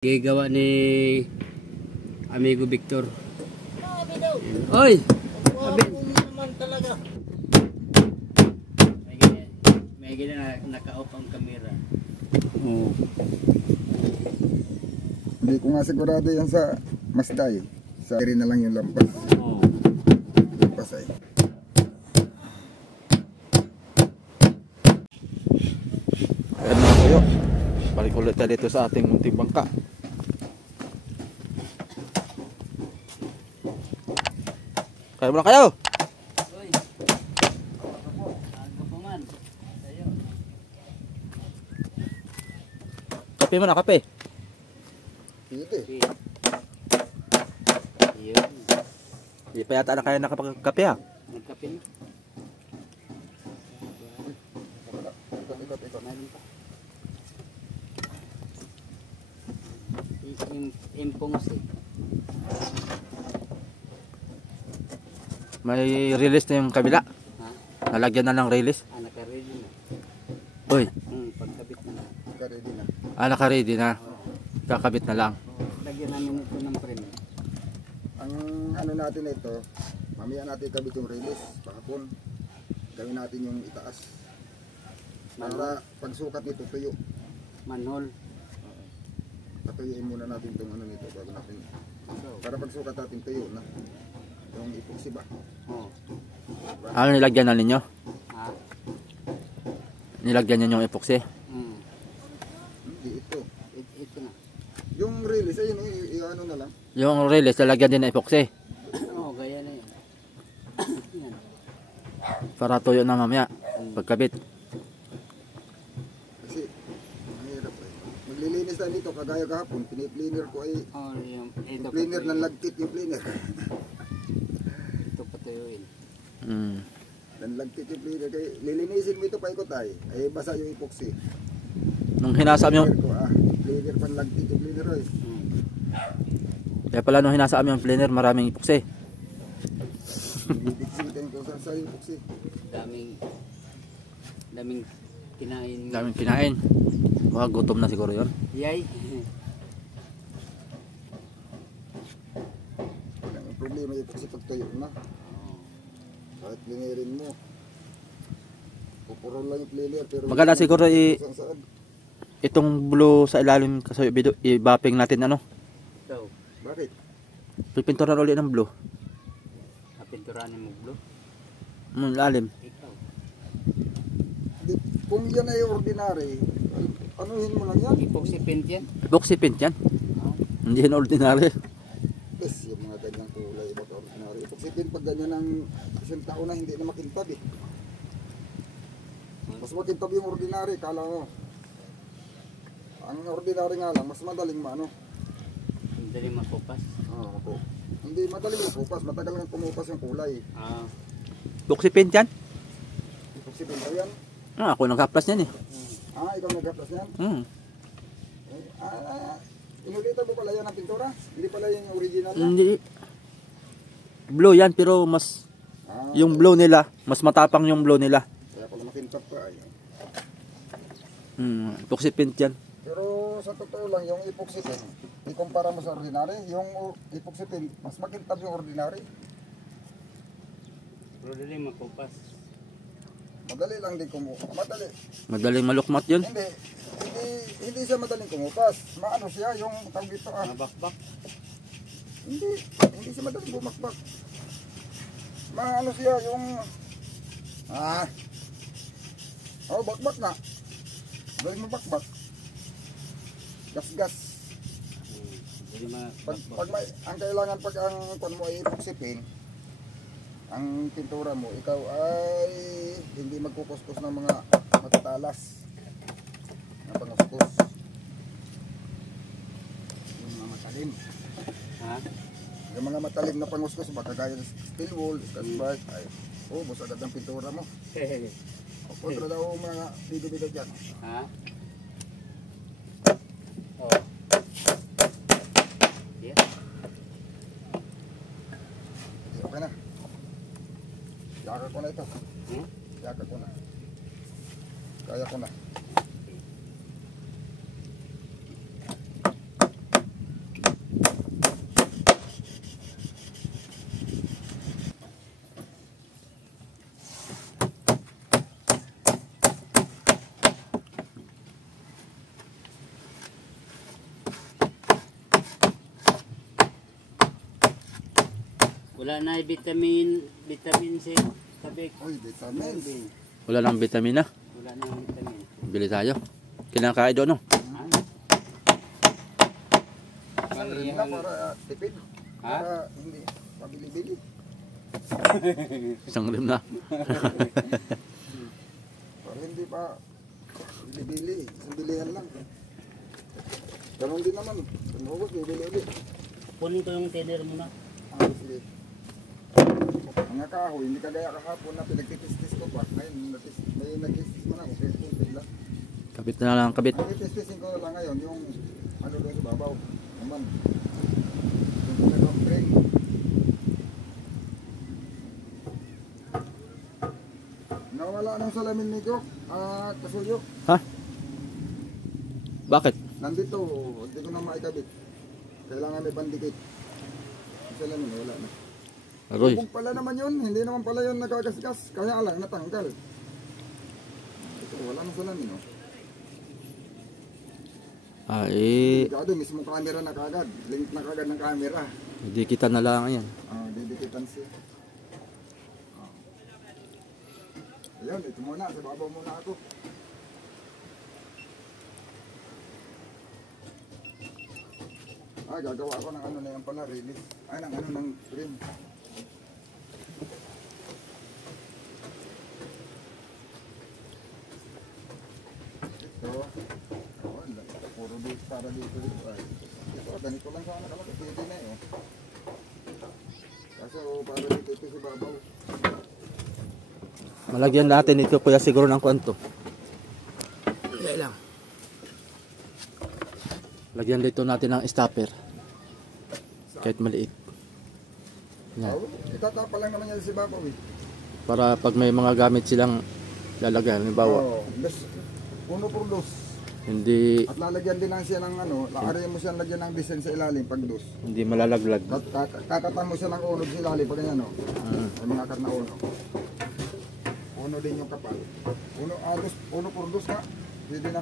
Gagawa ni Amigo Victor. Oy! Sabi naman talaga. May ganyan naka-off ang camera. Oh. Hindi ko nga sigurado yan sa Masday. Sa rin na lang yung lampas. Oh. Lampas ay. Ayan mga kuyo. Balik ulit tayo dito sa ating munting bangka. Kaya mo na kayo. Oy. Ano po man? Tayo. Kape mo na, kape. Pwede. Yun. Hindi pa yata na kaya nakapagkape ha. Nagkape na. Ikot. Meron pa. Impong eh. May release na yung kabila. Ha? Nalagyan na ng release. Naka-ready na. Uy, Pagkabit na. Ready na. naka-ready na. Kakabit na lang. Lagyan namin ito ng frame. Ang ano natin ito, mamaya natin ikabit yung release. Pakapon. Gawin natin yung itaas. Para pagsukat nito tuyo. Manhole. Patuyuin muna natin itong ano nito bago natin. Para pagsukat natin tuyo na. Yung epoxy ba? Oh. Ano nilagyan na ninyo? Ha? Nilagyan niyo yung epoxy. Hindi ito. Ito na. Yung release, ayun, ano na lang. Yung release, nilagyan din ng epoxy. Oo, gaya na yun. Yan. Para tuyo na mamaya. Pagkabit. Kasi, mahirap eh. Maglilinis tayo dito, kagaya kahapon, pinipleaner ko ay, Oh, yung ito yung cleaner ng lagkit yung cleaner. Ito patuyuin. Nanlagkit yung cleaner, kaya lilinisin mo ito paikot ay basa yung epoxy. Nung hinasam yung... Cleaner pan lagkit yung cleaner ay. Kaya pala nung hinasam yung planer, maraming epoxy. Bibigsitin ko sa epoxy. Daming kinain. Daming kinain. Baka gutom na siguro yun. Yay. Ang problema yung epoxy pag tuyo na. Kahit cleanerin mo. Pupurol lang yung cleaner. Pero Maganda siguro saan. itong blue sa ilalim kasi i-bapping natin ano. So, Bakit? Pipinturan ulit ng blue. kapinturanin mo blue. Lalim. Ikaw. Kung yan ay ordinary, anuhin mo lang yan. Epoxy paint yan. Epoxy paint yan. Hindi yan ordinary. Yes, yung mga ganyang kulay, iba't ordinary. Epoxy paint pag ganyan ng isang taon na hindi na makintab eh. Mas makintab yung ordinary, kala mo. Ang ordinary nga lang, mas madaling maano. Hindi makupas. Oo. Hindi madaling makupas, matagal nga kumupas yung kulay. Epoxy paint yan. Epoxy paint ba yan? Ako nag-applas yan eh. Ikaw nag-applas yan? Inulitan mo pala yan ang pintura? Hindi pala yan yung original na? Hindi. Blue yan pero mas yung blue nila, mas matapang yung blue nila. Kaya pala makintab ka ay. Epoxy paint yan. Pero sa totoo lang, yung epoxy paint, ikumpara mo sa ordinary, yung epoxy paint, mas makintab yung ordinary. Pero dali makupas. Madali lang din kumupas. Madali. Madaling malukmat yun. Hindi siya madaling kumupas. Maano siya, yung tawag dito Mabakbak. Hindi siya madaling bumakbak. Maano siya, yung bakbak na. Madaling mabakbak. Gas-gas. Ang kailangan pag ang kon mo ay epoxy paint, ang pintura mo, ikaw ay hindi magkukuskus ng mga matatalas na panguskus. Yung mga matalim. Yung mga matalim na panguskus, baka gaya ng steel wool, scotch brite, ay ubos agad ang pintura mo. O kontra daw mga bigo-bigo dyan. Yeah. Okay na. Yaka ko na ito. Yaka ko na. Kaya ko na. Wala na vitamin C. Sabi ko. Uy, vitamins. Wala nang vitamina. Wala na vitamin. Bili tayo. Kinakain doon, no? Isang rin na para tipid. Ha? Para hindi pabili-bili. Isang rim na. Para hindi pa bili-bili. Isang bilihan lang. Ganon din naman. Tumubos, bibili ulit. Kunin ko yung tiller mo na. Sige. Mga kahoy, hindi kagaya kahapon na pinagtitis-tis ko pa. Ngayon, may nag-tistis mo na ako. Bigla. Kabit na lang, kabit. Ang titis-tisin ko lang ngayon, yung ano doon sa babaw. Naman. Yung pinag-upgrade. Nawala ng salamin ni Jok. Kasuyo. Ha? Bakit? Nandito, hindi ko na maikabit. Kailangan may pandikit. Yung salamin, wala na. Aroy. Kung pala naman yun, hindi naman pala yun nagagasgas. Kaya lang, natanggal. Ito, wala nang salamin, oh. Gado, mismo camera na kagad. Link na kagad ng camera. Hindi kita na lang yan. Didikitan siya. Ayun, ito muna. Sa babaw muna ako. Gagawa ako ng ano na yan pala, release. Ay, ng ano, ng trim. Ito. Puro dito para dito. Ito, ganito lang sana kalaki. Pwede na eh. Kaso para dito ito sa babaw. Malagyan natin ito kuya siguro ng kwanto. Hindi lang. Lagyan dito natin ng stopper. Kahit maliit. Yan. Itatapa lang naman yan sa babaw eh. Para pag may mga gamit silang lalagyan, halimbawa. Puno por dos. Hindi At lalagyan din lang siya ng ano, laariyan mo siya lagyan ng design sa ilalim pag dos. hindi malalaglag. Kakatan mo siya ng unog sa ilalim pag ganyan, no? May mga kat na uno. Uno din yung kapal. Uno por dos ka. Pwede na.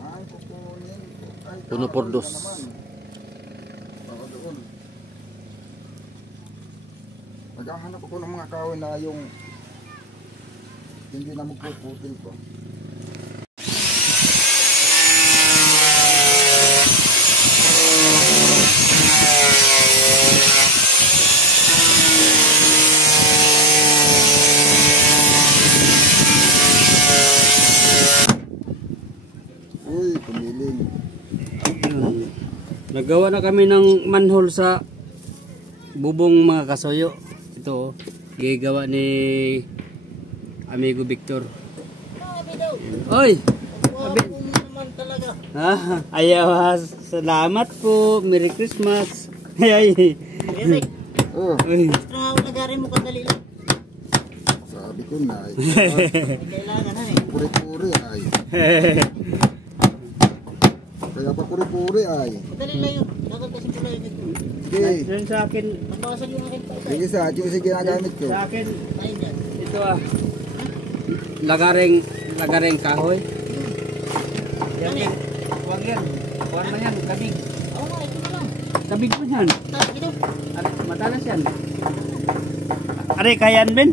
Ay, kukunin. Ay, Uno por dos. Baka doon. Naghahanap ako ng mga kahoy na yung hindi na magpuputil ko. Uy, pumiling. Nagawa na kami ng manhole sa bubong mga kasuyo. Ito, gagawa ni Amigo Victor. Oy! Ayaw, salamat po. Merry Christmas. Ay. Oh, Nagarin mo kadali lang. sabi ko na. Kailangan na eh. Puri-puri ay. Kaya pa puri-puri ay. Kadali lang yun. Dapat kasi pala yun. Sige. Yan sa akin, Pagbawasan yung akin pa. Sige sa akin yung ginagamit ko. sa akin, Ayun yan. ito lagaring kahoy. Yan eh. Huwag yan. Huwag na yan, kabig. Oo nga, ito na lang. Kabig mo yan. Ito. At matalas yan. Are, kayan Ben?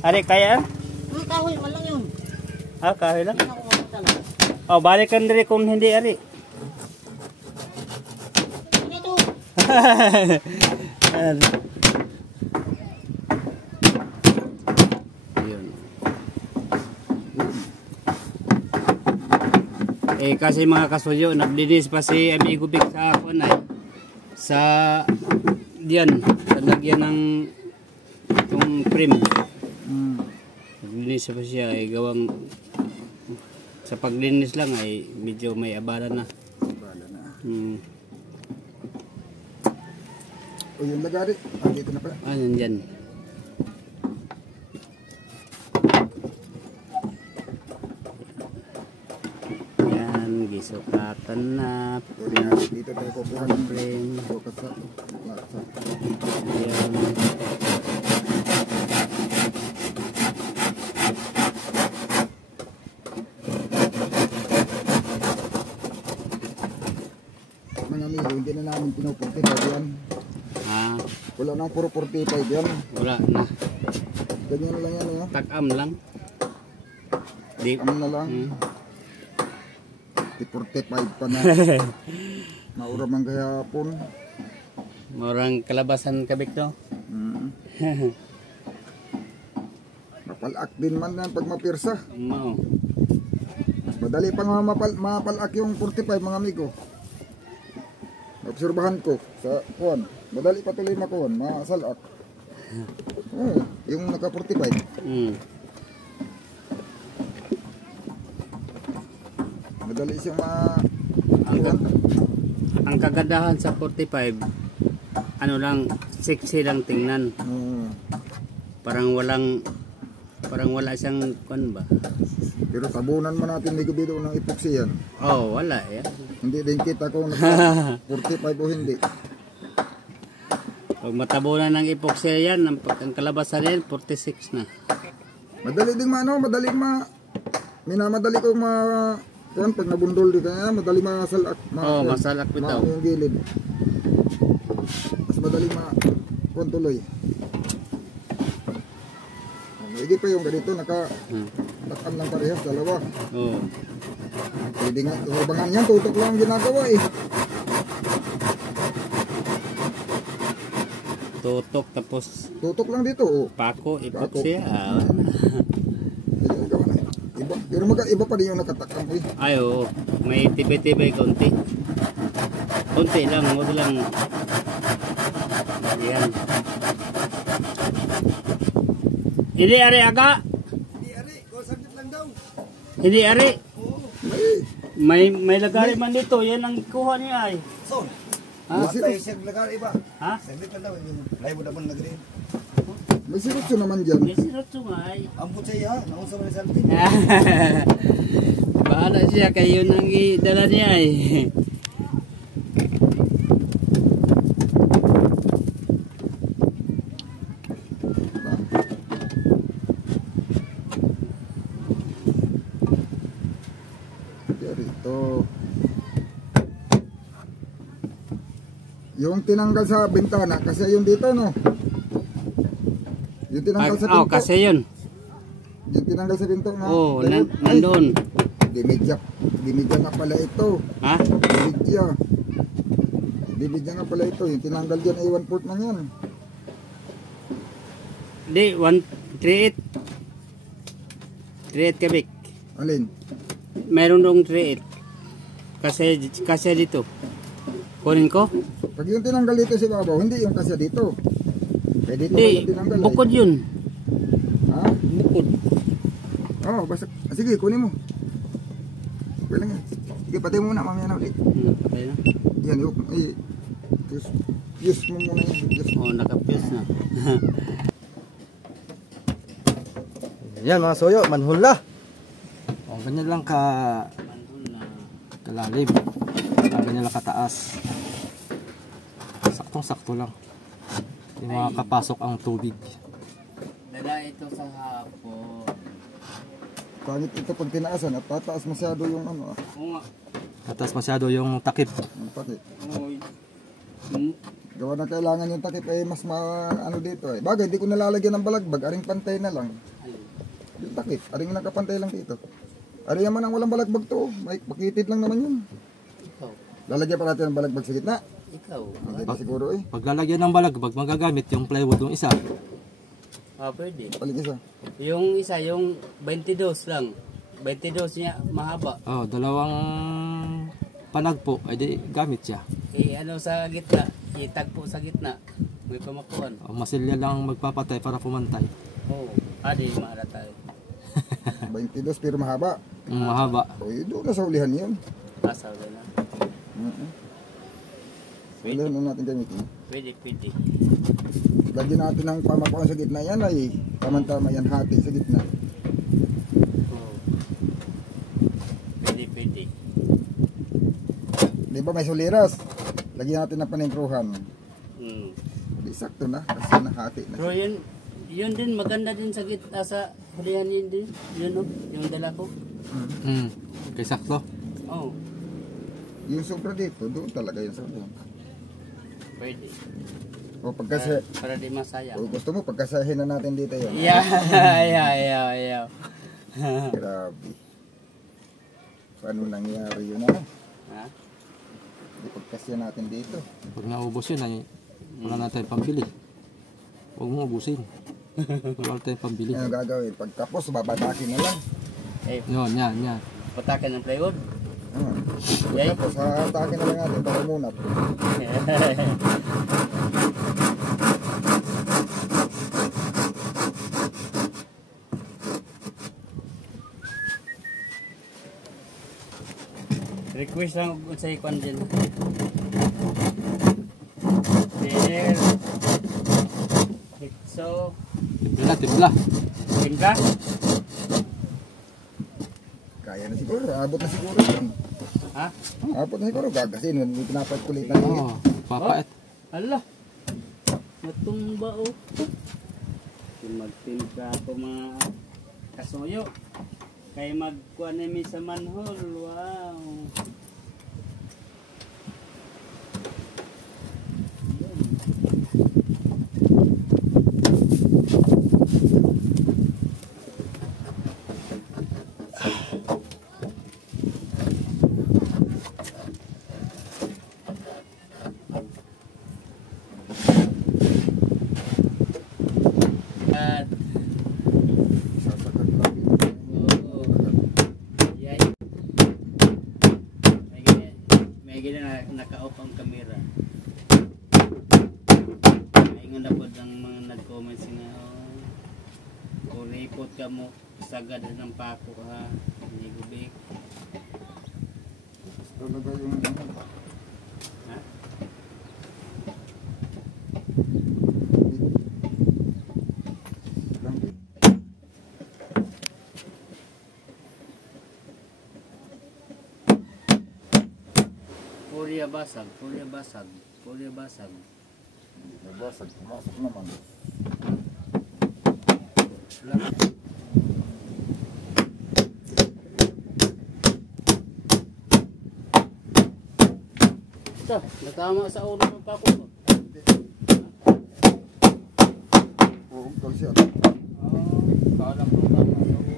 Are, kayan? Ang kahoy, walang yun. Ha, kahoy lang? Hindi na ako talaga. Oh, balikan diri kung hindi ari. Dito. Ayan. Ayun. Kasi mga kasuyo, naglinis pa si Amigo Vic sa ako na sa diyan, sa lagyan ng itong frame. Naglinis pa siya gawang sa paglinis lang ay medyo may abala na. Bala na. O yung lagari. Dito na pala. Nandyan. Yan, gisukatan na. Dito tayo kukuha ng Frame. focus sa. Yan. amigo, hindi na namin pinu-45 yan. Ah, Wala nang puro 45 yan. wala na. Ganyan lang yan eh. Takam lang. Di. Ano na lang. Hmm. 45 pa na. Maura man gayapon. Murang kalabasan kabik to. Mapalak din man yan pag mapirsa. Mao. Mas madali pa nga mapalak yung 45 mga amigo. Obserbahan ko sa kuwan. Madali pa tuloy makuwan, masalak. Oo, yung naka 45. Madali siyang Ang kagandahan sa 45, ano lang, sexy lang tingnan. Parang wala siyang kon ba? Pero tabunan man natin may gabido ng epoxy yan. Oh, wala yan. Hindi din kita kung naka 45 o hindi. Pag matabunan ng epoxy yan, ang kalabasan yan, 46 na. Madali din minamadali ko kuwan pag nabundol di kaya madali masalak. Masalak bitaw. Yung gilid. Mas madali kuwan tuloy. Hindi pa yung ganito naka-takan lang parehas, dalawa. Oo. Pwede nga, urbangan yan, tutok lang ang ginagawa eh. Tutok tapos Tutok lang dito oh. pako, epoxy. Pero iba pa din yung nakatakam eh. Ay, oo. May tibay-tibay konti. Konti lang, huwag lang. Yan. Hindi ari aga. Hindi ari, sakit lang daw. Hindi ari. Ay, May lagari man dito, yan ang kuha niya ay. So, Ha? matay siyang lagar iba. Ha? Saglit lang daw, yung live mo naman nagrin. may sirutso naman dyan. May sirotso nga ay. Ambot siya, naunsa man sa alpin. Bahala siya, kayo nang idala niya ay. Ito. Yung tinanggal sa bintana, kasi yung dito no. Yung tinanggal sa pinto. Kasi yun. Yung tinanggal sa pinto na. Oo, nandun. Dimidya nga pala ito. Ha? Dimidya nga pala ito. Yung tinanggal dyan ay 1/4 na yan. Hindi, 138. 38 kabik. Alin? Meron dong 38. Kasi dito. Kunin ko? Pag yung tinanggal dito si babaw, hindi yung kasya dito. Kaya dito Hindi, yung tinanggal. bukod yun. Ha? Bukod. Oo, basta. Sige, kunin mo. Okay lang yan. Sige, patay mo muna, mamaya na ulit. Patay na. Yan, use mo muna yan. Oo, nakapiyos na. Yan mga soyo, manhula. O, ganyan lang kalalim. Ganyan lang kataas. Saktong-sakto lang. Hindi makakapasok ang tubig. Dala ito sa hapon. Pangit ito pag tinaasan at tataas masyado yung ano. Oo nga. Kataas masyado yung takip. Ang takip. Oo. Gawa na kailangan yung takip ay mas ano dito eh. Bagay, di ko nalalagyan ng balagbag. Aring pantay na lang. Yung takip, aring nakapantay lang dito. Aring naman ang walang balagbag to. May pakitid lang naman yun. Ikaw. Lalagyan pa natin ng balagbag sa gitna. Ikaw. Hindi pa siguro eh. Pag lalagyan ng balagbag, magagamit yung plywood ng isa. Pwede. Paling isa. Yung isa, yung 22 lang. 22 niya, mahaba. Oh, dalawang panagpo, ay di gamit siya. Ano sa gitna, itagpo sa gitna. May pamakuan. Oh, masilya lang magpapatay para pumantay. Oo. Adi, maara tayo. 22 pero mahaba. Mahaba. O yun, doon na sa ulihan yun. Asaw na. Ulihan na natin gamitin. Pwede. Lagyan natin ng pamakuan sa gitna yan ay tama-tama yan hati sa gitna. Oo. Pwede. Di ba may suliras? Lagyan natin ng paningkruhan. Di sakto na kasi nahati na. Pero yun din, maganda din sa gitna, sa hulihan yun din. Yun o, yung dala ko. Okay, sakto. Oo. Yung sobra dito, doon talaga yung sarap. Pwede. O pagkasa, Para di masaya. o gusto mo, pagkasahin na natin dito yun. Yeah, yeah. Grabe. Paano nangyari yun ano? Ha? Pagkasya natin dito. Pag naubos yun, ay wala na tayong pambili. Huwag mo ubusin. Wala na tayong pambili. Ano gagawin? Pagkapos, babatakin na lang. Eh, Yan. patakan ng plywood. Yay. Tapos hatakin na lang natin para umunat. Request lang kung sa ikon din. There. So, Timpla. tingka? Kaya na siguro, abot na siguro yun. Ha? Abot na siguro, gagasin. May pinapagkulit na yun. Oo, papait. Ala. Matumba o. Magtimpla ako mga kasuyo. Kaya magkuha namin sa manhole. Wow. At Sasakag lang dito. yay. May gina naka-off ang camera. Ingon na po ang mga nag-comment nga kung report ka mo sagad ng pako ha. Hindi gubik. Talaga yung Ha? Purya basag. nabasag, pumasok naman. Ito, natama sa ulo ng pako ko. Huwag siya. Kala ko natama sa ulo.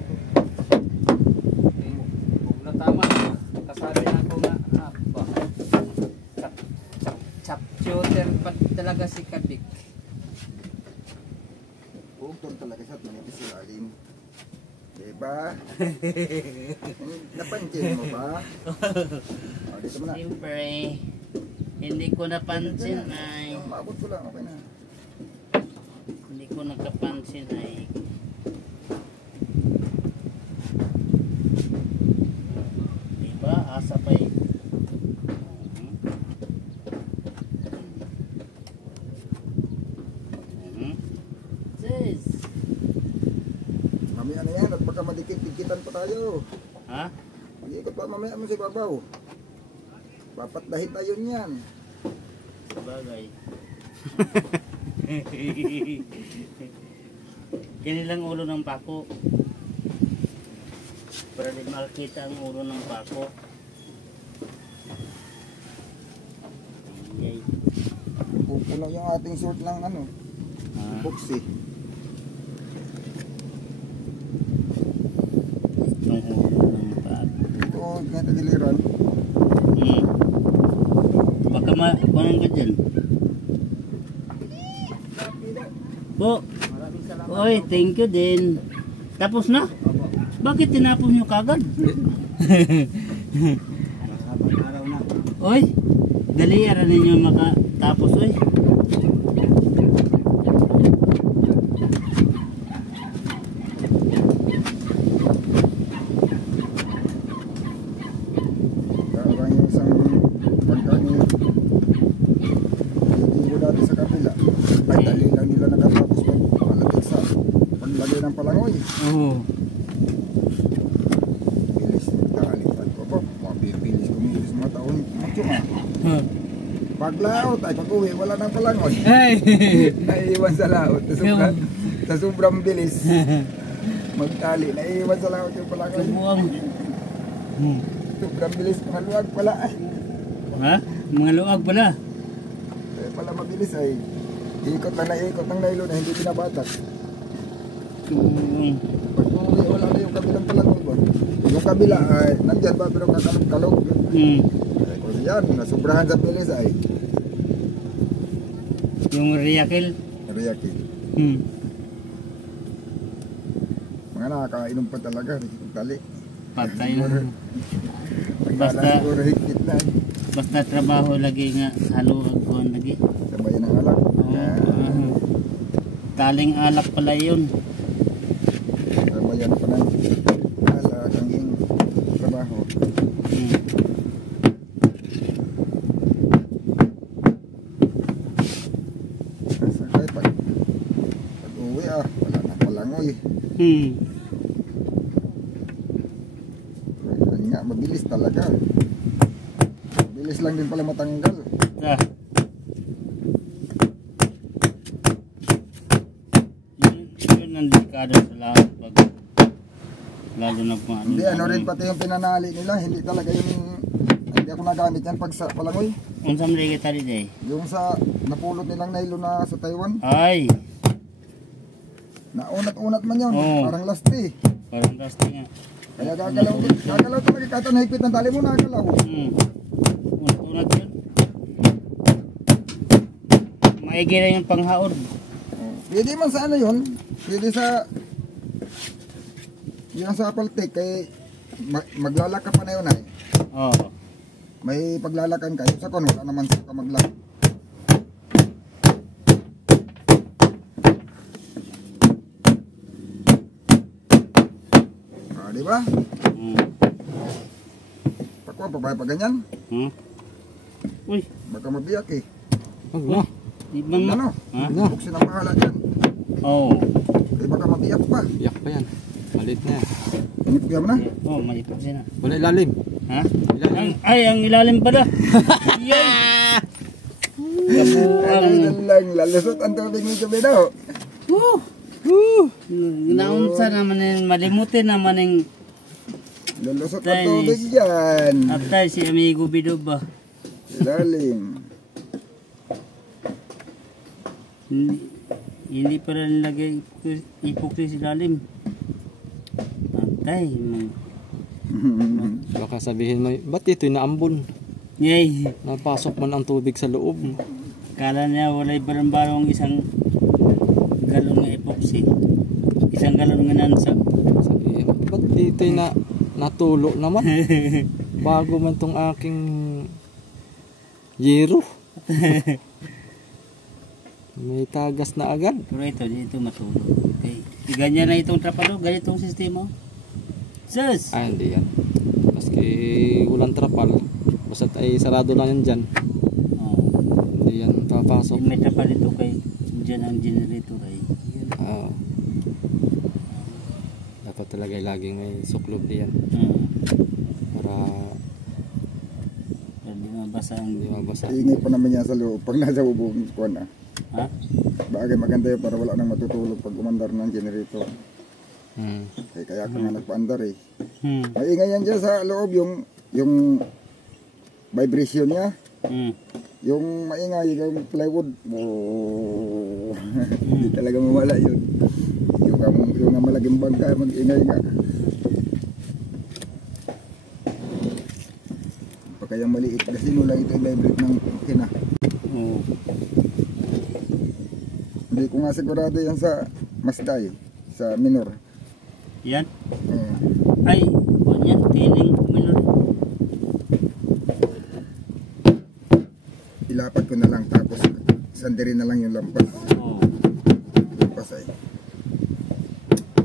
Kung natama, kasabi na ko nga, ba? Chap shooter pa talaga si Kabik. Huwag talaga siya, tinipis yung alim. Diba? Napansin mo ba? O, dito mo na. Siyempre, hindi ko napansin ay, Maabot ko lang, okay na. hindi ko nakapansin ay, diba, asa pa eh. Sis. Mamaya na yan, at baka madikit-dikitan pa tayo. Ha? Mag-iikot pa mamaya mo si Babaw. Papatdahin tayo niyan. Sabagay. Kinilang ulo ng pako. Para di makita ang ulo ng pako. Yay. Pupuno yung ating sort ng ano, boxy. Itong ulo ng pako. Ito, ganyan tagiliran. Baka kunan ka dyan. Po. Oy, thank you din. Tapos na? Bakit tinapos nyo kagad? Araw na. Oy, dali ara ninyo makatapos oy. Parang yung isang pagkani hindi ko dati sa kabila. Ay, dali lang nila nakatapos malapit sa paglagay ng palangoy. Oo. Bilis nagkalipan ko po. Mabibilis kumilis mga taon. Macho nga. Paglaot ay pag-uwi, wala nang palangoy. Hey. Naiiwan sa laot. Sa sobrang bilis. Magtali. Naiiwan sa laot yung palangoy. Subuang. Sobrang bilis. Maluwag pala. Ha? Mga luag pala. Kaya pala mabilis ay ikot ng nylon na hindi binabatak. Pag umuwi, wala na yung kabilang palangoy ba? Yung kabila ay nandyan ba pero kakalog-kalog. Ay kung yan, nasubrahan sa bilis ay Yung Riakil. Riyaki. Mga nakakainom pa talaga, yung tali. Patay na. Basta Basta, siguro higpit na eh. basta trabaho lagi nga. Haluag ko lagi. Sabayan ng alak. Taling alak pala yun. Sabayan pa ng alak ang iyong trabaho. Kasi kaya pag uwi wala na palangoy. Yan nga, mabilis talaga. Mabilis lang din pala matanggal. Ah. Yun ang delikado sa lahat pag lalo na kung ano. Hindi, ano rin pati yung pinanali nila, hindi talaga yung hindi ako nagamit yan pag sa palangoy. Unsam lagi tali day. Yung sa napulot nilang nylon na sa Taiwan, Ay, naunat-unat man yun, Oo. parang lasti. parang dusty nga. Kaya gagalaw talaga kahit ang higpit ng tali mo, nagagalaw. Unat yun. Maigi na yung panghaod. Pwede man sa ano yun, pwede sa yung sa Paltek, kay maglalaka pa na yun ay. Oo. May paglalakan kayo sa kon, wala naman sa maglak. Di ba? Pakuha pa ba ganyan? Uy, Baka mabiyak eh. Wag na. di ba ma? Ano? Ha? Buksin ang pahala dyan. Oo. Eh baka mabiyak pa. Biyak pa yan. Maliit na yan. Inipya mo na? Oo, malipot siya na. Wala ilalim. Ha? Ilalim. Ang ilalim pala. Yay! Kabuang. Ay, lang, lalusot ang tubig ni Jubino. Naunsa naman yung malimutin naman yung Lalusot ang tubig dyan. atay si Amigo Bido ba? Ilalim. Hindi pa rin nilagay ipokri si lalim. Atay. Baka sabihin mo, ba't ito'y naambon? Yay! Napasok man ang tubig sa loob. Kala niya walay barang-barang isang galon ng epoxy. Isang galon ng nansa. Sabihin, ba't ito'y natulo naman? Bago man tong aking yero. May tagas na agad. Pero ito, dito matulog. Okay. Ganyan na itong trapado, ganitong sistema. Sus! Ah, hindi yan. Maski walang trapal, basta ay sarado lang yan dyan. Oh. Hindi yan papasok. May trapal ito kay dyan ang generator ay. Ah. Dapat talaga laging may suklob diyan para Hindi mabasa ang hindi mabasa. Iingay pa naman yan sa loob. Pag nasa bubong ko na. ha? Bagay maganda yun para wala nang matutulog pag umandar ng generator. Kaya ako nga nagpaandar eh. Maingay yan dyan sa loob yung vibration niya. Yung maingay, yung plywood. Hindi talaga mawala yun. Yung malaging bangka, mag-ingay nga. Pagka yung maliit kasi nula ito yung vibrate ng kina. Oo. Hindi ko nga sigurado yan sa Mazda eh, sa minor. Yan. Ay, yan, tiling minor. Ilapad ko na lang tapos sandirin na lang yung lampas. Oo. Lampas ay.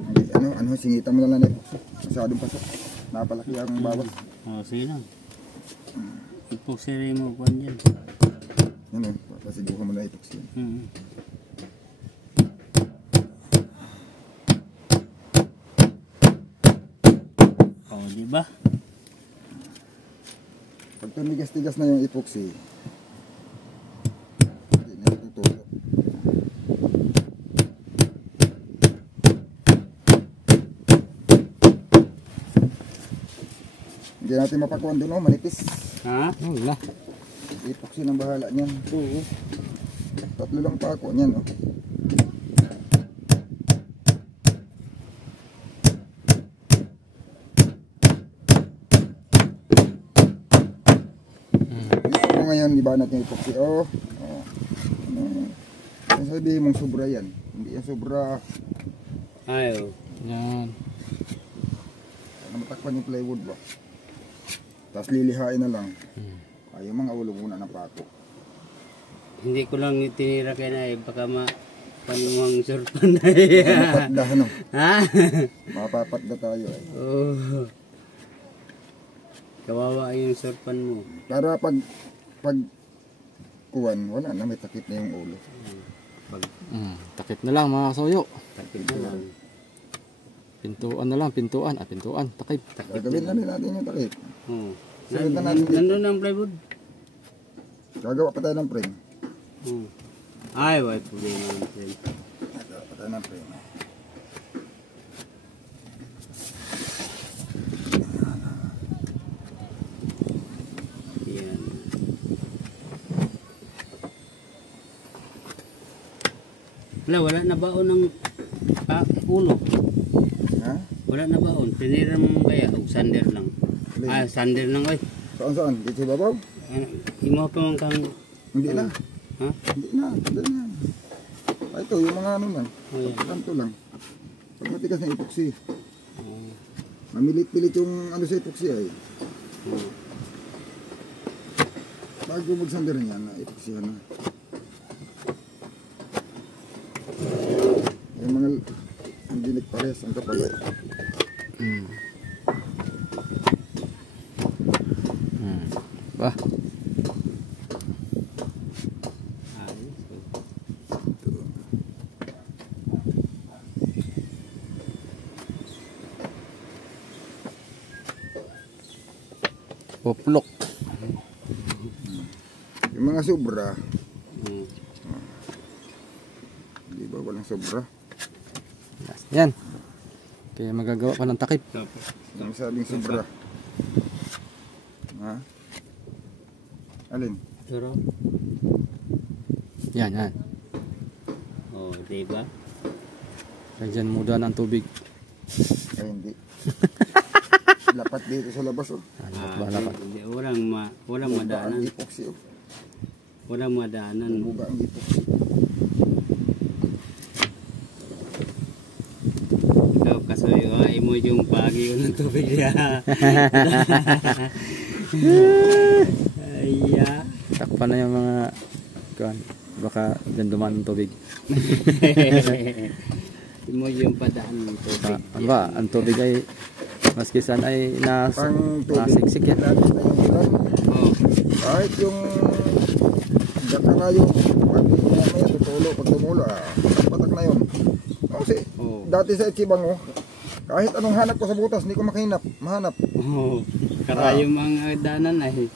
Hindi, ano, singitan mo na lang eh. Masyadong pasok. Napalaki ang bawas. Oh, sige lang. Ipoksiri mo kung yan. Yan eh, pasiduhan mo na epoxy. Oh, di ba? Pag tumigas-tigas na yung epoxy, hindi na tutulog. Hindi natin mapakuan doon, manipis. Ha? Wala. Epoxy ng bahala niyan. Oo. Tatlo lang pa ako niyan, oh. Ito ngayon, iba natin yung epoxy. Oh. Oh. Ano sabihin mong sobra yan? Hindi yan sobra. Ayo. Yan. Ano matakpan yung plywood ba? Tapos lilihain na lang. Ay, yung mga ulo muna ng pako. Hindi ko lang itinira kay na baka panuwang surpan na yan. Mapatda, ano? Ha? Mapapatda tayo eh. Oh. Kawawa yung surpan mo. Para pag kuwan, wala na, may takip na yung ulo. Pag Takip na lang mga kasuyo. takip na lang. Pintuan na lang, pintuan. Pintuan, takip. Gagawin na rin natin yung takip. Oh. Sunod na natin dito. Nandun ang plywood. Gagawa pa tayo ng frame. Oh. Ay, wala problema yung frame. Gagawa pa tayo ng frame. Yan. Wala na baon ng ulo. Ha? Wala na baon. Pinira mo kaya o sander lang. Ah, sander lang ay. Saan? Dito sa babaw? Imo pa man kang Hindi na. ha? Hindi na. Hindi na. Ah, ito, yung mga ano man. Oh, yan. Kanto lang. Pag matigas na epoxy. Oh. Mamilit-pilit yung ano sa epoxy ay. Oh. Bago magsander niyan, na epoxy na. Yung mga hindi nagpares ang kapal ay. Ba? Poplok. Yung mga sobra, Hmm. di ba walang sobra? Yan. Kaya magagawa pa ng takip. Tapos, Yung sabing sobra. Ha? Alin? Turo. Yan, yan. Oh, di ba? Lagyan mo doon ng tubig. Ay hindi. Lapat dito sa labas oh. Bahala ka. Hindi, walang Buga ang madaanan. epoxy oh. Walang madaanan. Buga ang epoxy. Ikaw kasoy, imo yung pagi ng tubig niya. Aya. Takpan na yung mga kuan. Baka dyan dumaan ng tubig. Imo yung padaan ng tubig. Ano ba? Ang tubig ay maski saan ay Ang tubig. nasiksik yan. Labis na yung ulan. Oh. Kahit yung gata nga yung pag may tutulo, pag tumulo, patak na yun. Kasi Oh. dati sa Itsibang oh, kahit anong hanap ko sa butas, hindi ko mahanap. Oh. Karayom ang daanan ay.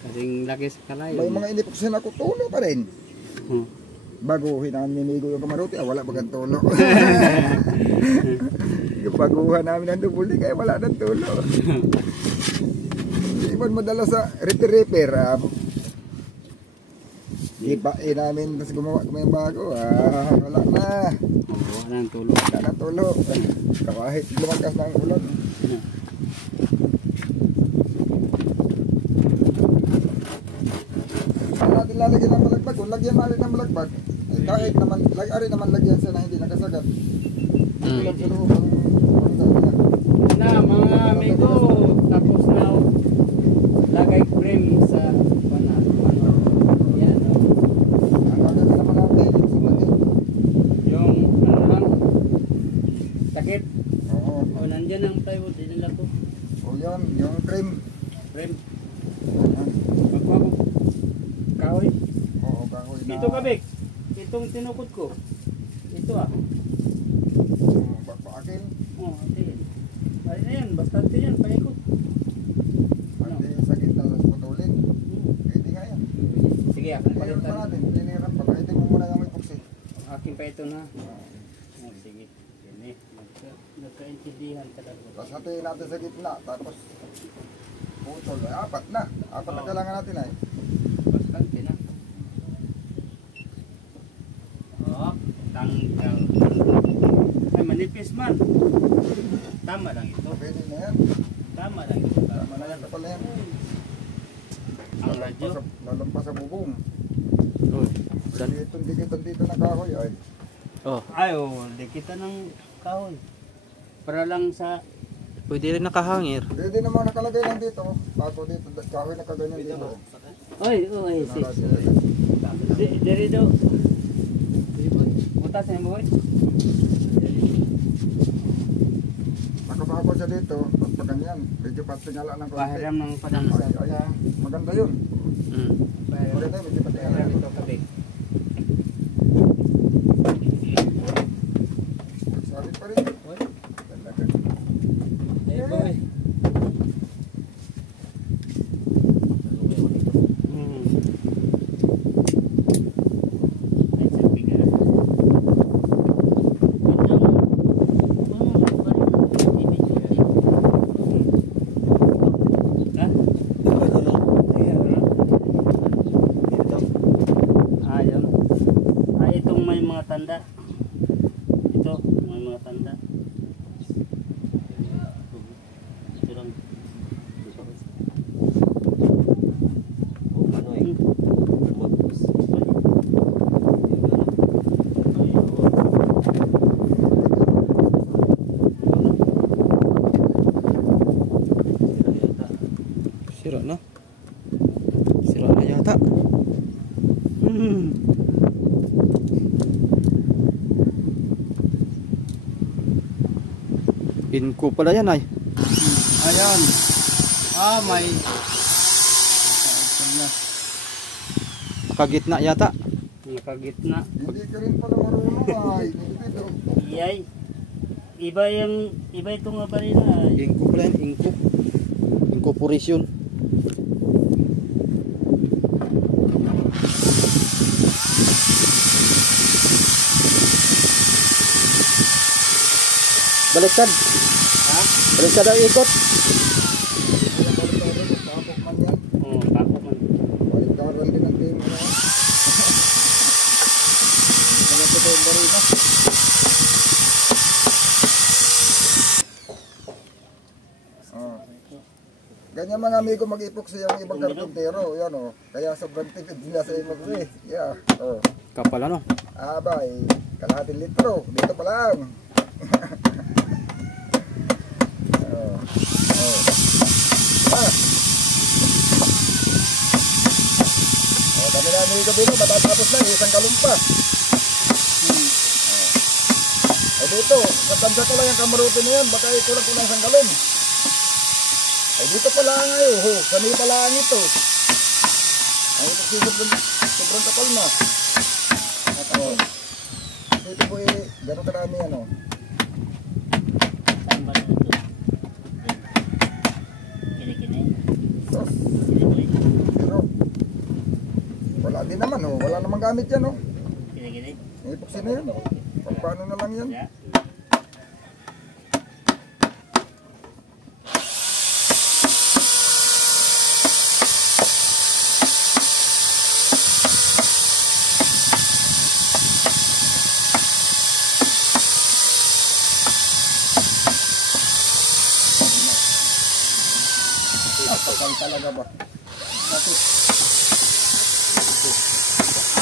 Kasing laki sa karayom. May mga inipuksin ako, tulo pa rin. Oh. Baguhin ang mimigo yung kamaruti, wala bagang tulo. Yung baguhan namin ang dubuli, kaya wala ng tulo. Iban madala sa repair. Ipain namin, tapos gumawa yung bago. Wala na. Oh, wala nang tulog. Wala na tulo. Kahit lumakas na ang ulan. Saan natin lalagyan ng malagbag? Kung lagyan natin ng malagbag, ay kahit naman, ari naman lagyan siya na hindi nakasagat. Ulan sa loob ang dami na. Na mga amigo, tapos na lagay frame sa pana. Yan oh. Ang gagawin naman natin, yung sumatin. Yung ano lang takip. Oo. Oh, nandiyan ang plywood dinala ko. O yan, yung frame. Frame. Ayan. Magpapag kahoy. Oo, kahoy na. Ito kabik. Itong tinukod ko. Ito ah. Bakbakin. Oh, ate yan. Ay na yan, basta ate yan, paikot. Ano? Pati sa gitna sa putulin. Pwede nga yan. Sige, ako Mayroon pa palitan. natin, piniram pa. Kahit mo muna yung may puksi. Akin pa ito na. Oh, sige. Yan eh. Nagkaintindihan talaga. Tapos hatiin natin sa gitna. Tapos Putol. Ay, apat na kailangan natin ay. Bastante na. Oh, tanggal. Ay, manipis man. Tama lang ito. Pwede na yan. Tama lang ito. Tama na yan kapal na yan. Ang radyo. Lalampas sa bubong. Oh. Dikitan dito na kahoy ay. Oh. Ay, oh, di kita ng kahoy. Para lang sa... Pwede rin nakahangir. Pwede naman nakalagay lang dito. Bago dito, kahoy na kaganyan dito. Oy, oy, sis. Dari do. Butas na mo, boy. Nakabako siya dito. Pag ganyan. Medyo patingala ng konti. Pahiram ng padang sa... Ay, maganda yun. Maganda yun. Medyo patingala Pahiram ng ito kabi. Sabit pa rin. Ganda ka. Ay, boy. Ay, sa bigat. Ha? Ayun. Ay, itong may mga tanda. Ito, may mga tanda. Ito lang. Sira na. Sira na yata. Inko pala yan ay. Ayan. Ah, may... Nakagitna yata. Nakagitna. Hindi ka rin pala marunong ay. Dito. Iyay. Iba itong barina. Inko pala yan. Inko. Incorporation. Baliktad. Ha? Baliktad ang ikot. Tapok man yan. Oo, tako man. Baliktaran din ang team. Mga ito yung barina. Oh. Ganyan mga amigo mag-epoxy yung ibang karpintero. Yan o. Kaya sobrang tipid nila sa epoxy. Yeah. Oh. Kapal ano? Abay, kalahating litro. Dito pa lang. Oh. Oh. Ah. Oh, kami na amigo dito. Matatapos na. Isang kalumpa. Ay dito, natanda ko lang yung kamarote na yan, baka kulang-kulang isang galon. Ay dito pala ngayon, ho, kani pala ang ito. Ay ito sobrang kapal na. At ako, ito po gano'n karami ano. Saan ba ito? Kini-kini. Sos, Kini-kini. pero wala din naman ho, wala namang gamit yan ho. Kini-kini. Ipoxy na yan. Paano na lang yan? Ya. Kapal talaga ba?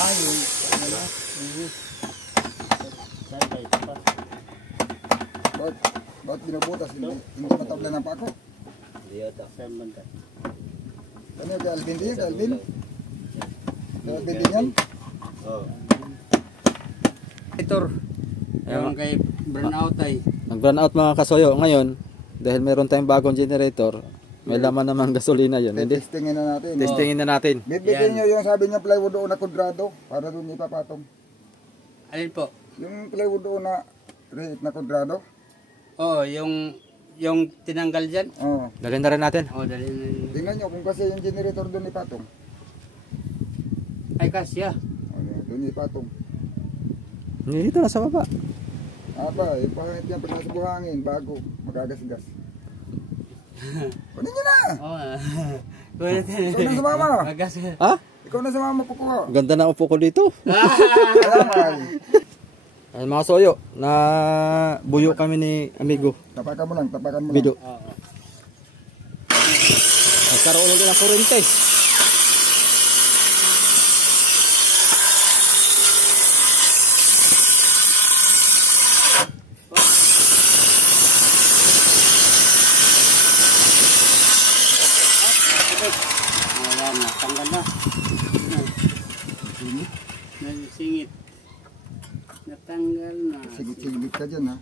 Ayun. Ano na? Saan ba ito pa? Bakit binubutas? Hindi matabla ng pako? Saan banda? Ano kay Alvin din? Kay Alvin? Kay Alvin din yan? Ito. Ewan kay burnout ay. Nag-run out mga kasoyo ngayon dahil meron tayong bagong generator. May laman naman gasolina yun. Hindi. Testingin na natin. Testingin na natin. Bibigyan nyo yung sabi niya plywood doon na kudrado para doon ipapatong. Alin po? Yung plywood doon na rate na kudrado. Oh, yung tinanggal dyan. Oo. Dalhin na rin natin. Oh, dali na. Tingnan nyo kung kasi yung generator doon ipatong. Ay, kasya. Doon ipatong. Dito na sa baba. Aba, yung pangit yan pag nasa buhangin bago magagasgas. Kunin nyo na. Oo. Kunin natin. Ikaw na sumama. Magas. Ha? Ikaw na sumama po ko. Ganda na upo ko dito. Ayan. Ay mga soyo, na buyo kami ni amigo Tapakan mo lang, tapakan mo lang. Bido. Oo. Nagkaroon ulit ng kurente. Wala na. Tanggal na. Nasingit. Natanggal na. Sigit-sigit ka dyan ha.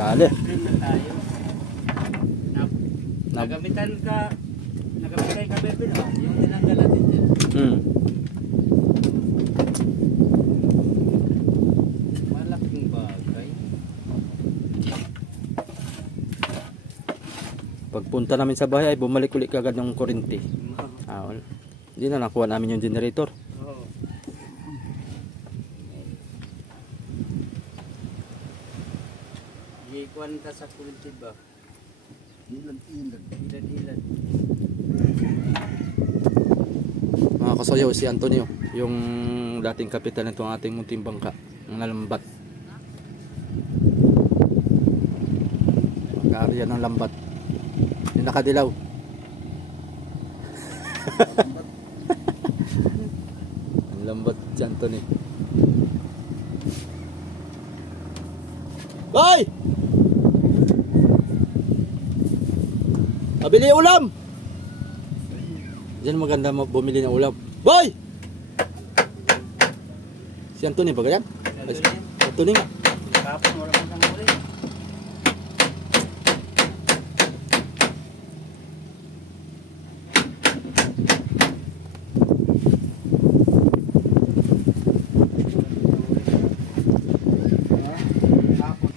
Dali. Trim na tayo. Nagamitan ka Bebe, no? Yung tinanggal natin dyan. Malaking bagay. Pagpunta namin sa bahay ay bumalik ulit kagad ng kurente. Wala. Hindi na nakuha namin yung generator. Oo. Ikuan ka sa kulit ba? Ilan. Ilan. Mga kasoyo, si Antonio, yung dating kapitan nitong ating munting bangka, ang nalambat. Mag-aarya ng lambat. Yung nakadilaw. Ang lambat si Antonio. Hoy! Pabili ulam! Diyan maganda bumili ng ulam. Boy! Si Anthony ba ganyan? Anthony nga. Kapon, wala mo kang huli. Kapon.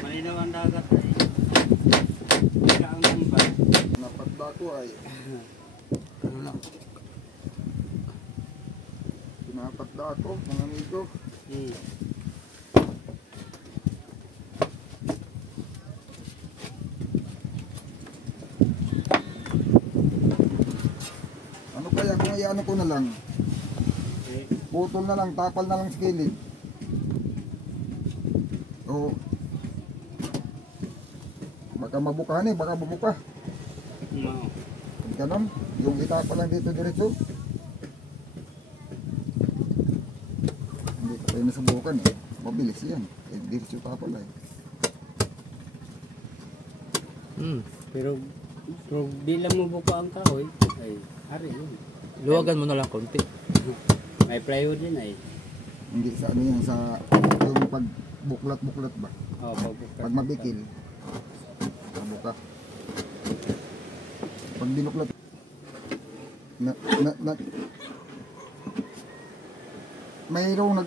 Malinaw ang dagat na eh. Ika ang lambat. Napagbato ay. Ano lang. Pinapatda ako, mga amigo. Ano kaya kung iano ko na lang? Putol na lang, tapal na lang sa kilid. O baka mabukahan eh, baka mabuka. Oo. Ganon, yung itapal lang dito diretso. Hindi ko tayo nasubukan eh. Mabilis yan. Eh, diretso tapal eh. Pero di lang mo buka ang kahoy, ay ari yun. Luwagan mo na lang konti. May plywood din ay. Hindi sa ano yan, sa yung pag buklat-buklat ba? Oh, pagbuka. Pag mabikil, mabuka. Pag binuklat, mayroong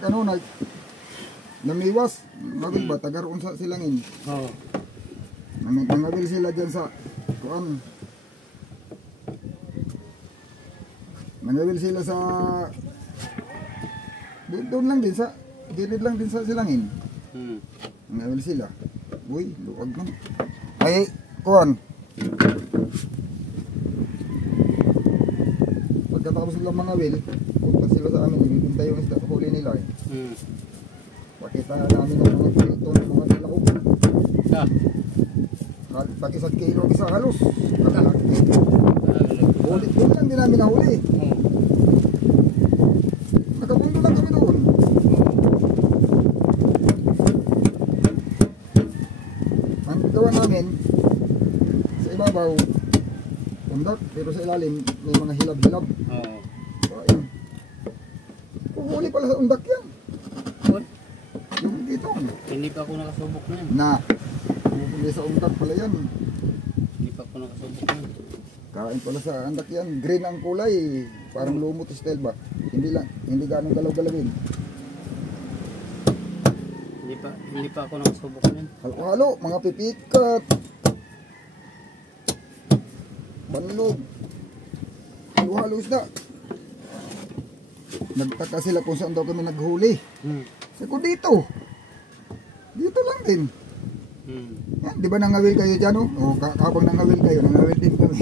namiwas. Bakit ba? Tagaroon sa silangin. Oo. Nangabil sila dyan sa kuan. Nangabil sila sa doon lang din sa gilid lang din sa silangin. Nangabil sila. Uy, luwag na. Ay, kuan. Pagkatapos silang mangawil, punta sila sa amin, hintay yung isda, huli nila eh. Pakita namin ng mga kilito ng mga tilako. Pag isang kilo, isa halos. Ulit doon lang din namin nahuli. Nakapundo lang kami doon. Ang gawa namin, sa ibabaw, undak, pero sa ilalim, may mga hilab-hilab. Oo. Ayun. Huli pala sa undak yan. Yung dito. Hindi pa ako nakasubok na yan. Na, huli sa undak pala yan. Hindi pa ako nakasubok na yan. Kain pala sa undak yan. Green ang kulay. Parang lumot style ba? Hindi ganong galaw-galawin. Hindi pa ako nakasubok nun. Halo-halo, mga pipikat. Banlog. Halo-halo isda. Nagtaka sila kung saan daw kami naghuli. Sabi ko dito. Dito lang din. Yan, di ba nangawil kayo dyan, oh? O, habang nangawil kayo, nangawil din kami.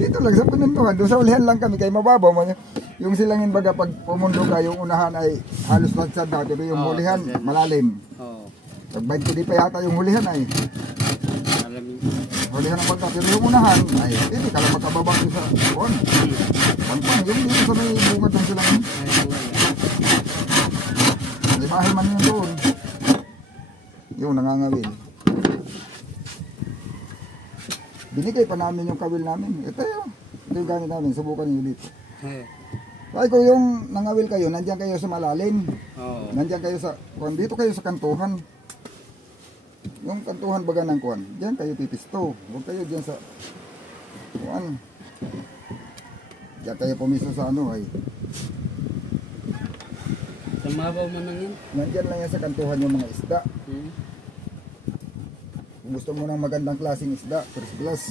Dito lang sa Panunduhan, doon sa ulihan lang kami, kay mababaw mo. Yung silangin baga pag pumundo ka, yung unahan ay halos lansad daw, pero yung hulihan, malalim. Oo. Pag 20 di pa yata yung hulihan ay, Alam hulihan ang bangka, pero yung unahan ay, hindi ka lang makababa doon sa kuwan. Pangpang, yung dito sa may bungad ng silangin. May bahay man yun doon. Yung nangangawil. Binigay pa namin yung kawil namin. Ito yun. Ito yung gamit namin. Subukan nyo dito. Kaya kung yung nangawil kayo, nandiyan kayo sa malalim. Oo. Nandiyan kayo sa, kuwan, dito kayo sa kantuhan. Yung kantuhan baga ng kuwan. Diyan kayo pipisto. Huwag kayo diyan sa, kuwan. Diyan kayo pumisto sa ano ay. Sa mabaw mo nang yun. Nandiyan lang yan sa kantuhan yung mga isda. Kung gusto mo ng magandang klaseng isda, first class.